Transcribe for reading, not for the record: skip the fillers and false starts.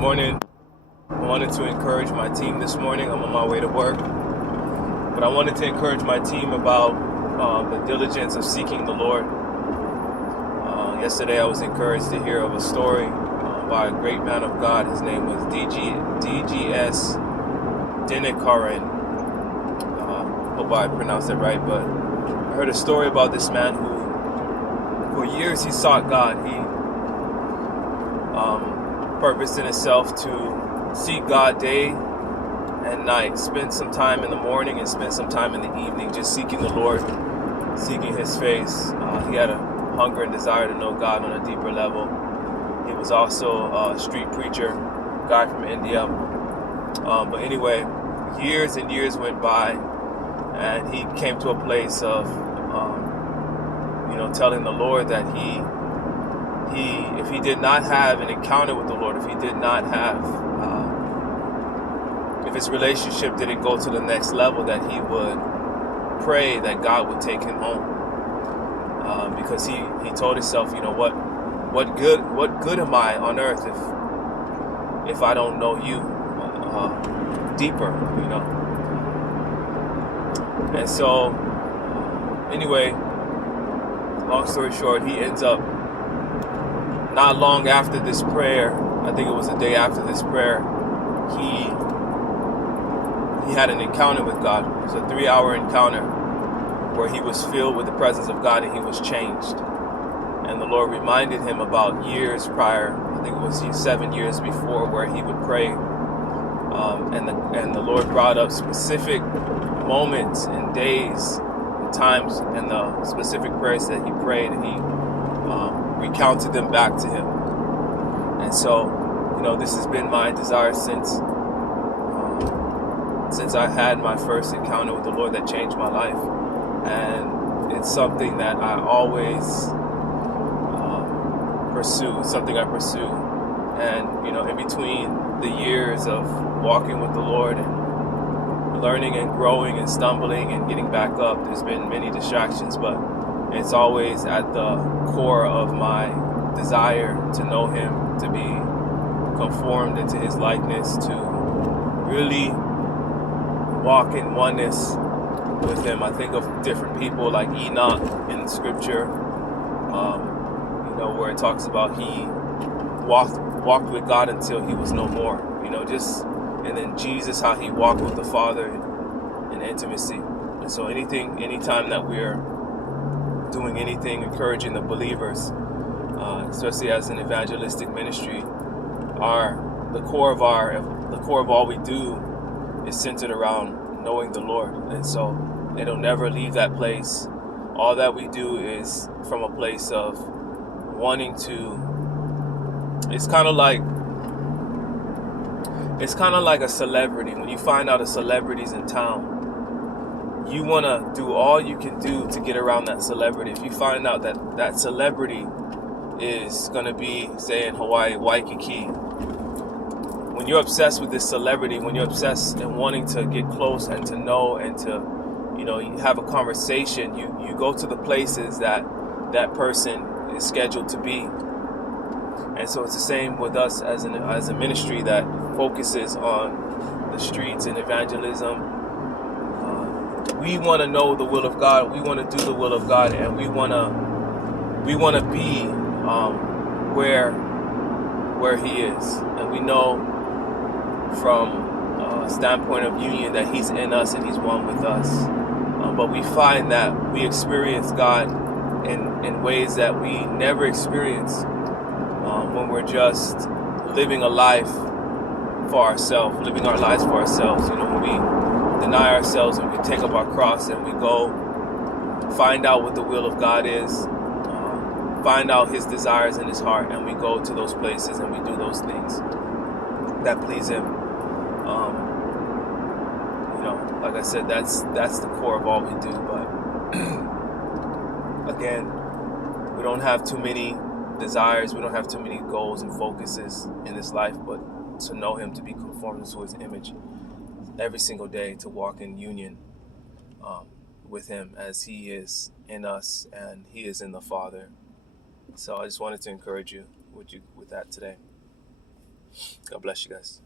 morning. I wanted to encourage my team this morning. I'm on my way to work. But I wanted to encourage my team about the diligence of seeking the Lord. Yesterday I was encouraged to hear of a story by a great man of God. His name was D.G.S. Dinikaran. Hope I pronounced it right, but I heard a story about this man who, for years, he sought God. He purposed in himself to seek God day and night, spend some time in the morning and spend some time in the evening just seeking the Lord, seeking His face. He had a hunger and desire to know God on a deeper level. He was also a street preacher, guy from India. But anyway, years and years went by, and he came to a place of, telling the Lord that if he did not have an encounter with the Lord, if he did not have, if his relationship didn't go to the next level, that he would pray that God would take him home. Because he told himself, what good am I on earth if I don't know you deeper, And so, anyway, long story short, he ends up, not long after this prayer, I think it was a day after this prayer, he had an encounter with God. It was a 3-hour encounter where he was filled with the presence of God and he was changed. And the Lord reminded him about years prior, I think it was 7 years before, where he would pray. And the Lord brought up specific moments and days and times and the specific prayers that he prayed, and he recounted them back to him. And so, this has been my desire since I had my first encounter with the Lord that changed my life. And it's something that I always pursue. It's something I pursue. And, in between the years of walking with the Lord and learning and growing and stumbling and getting back up, there's been many distractions, but it's always at the core of my desire to know Him, to be conformed into His likeness, to really walk in oneness with Him. I think of different people like Enoch in Scripture, where it talks about he walked with God until he was no more. And then Jesus, how he walked with the Father in intimacy. And so anytime that we're doing anything encouraging the believers, especially as an evangelistic ministry, the core of all we do is centered around knowing the Lord. And so it'll never leave that place. All that we do is from a place of wanting to. It's kind of like a celebrity. When you find out a celebrity's in town, you want to do all you can do to get around that celebrity. If you find out that celebrity is going to be, say, in Hawaii, Waikiki, when you're obsessed with this celebrity, when you're obsessed and wanting to get close and to know and to, you have a conversation, you go to the places that person is scheduled to be. And so it's the same with us as a ministry that focuses on the streets and evangelism. We want to know the will of God. We want to do the will of God, and we want to be where He is. And we know from a standpoint of union that He's in us and He's one with us. But we find that we experience God in ways that we never experience when we're just living our lives for ourselves. When we deny ourselves and we take up our cross and we go find out what the will of God is, find out His desires in His heart, and we go to those places and we do those things that please Him. Like I said, that's the core of all we do. But again, we don't have too many desires, we don't have too many goals and focuses in this life, but to know Him, to be conformed to His image every single day, to walk in union with Him as He is in us and He is in the Father. So I just wanted to encourage you with that today. God bless you guys.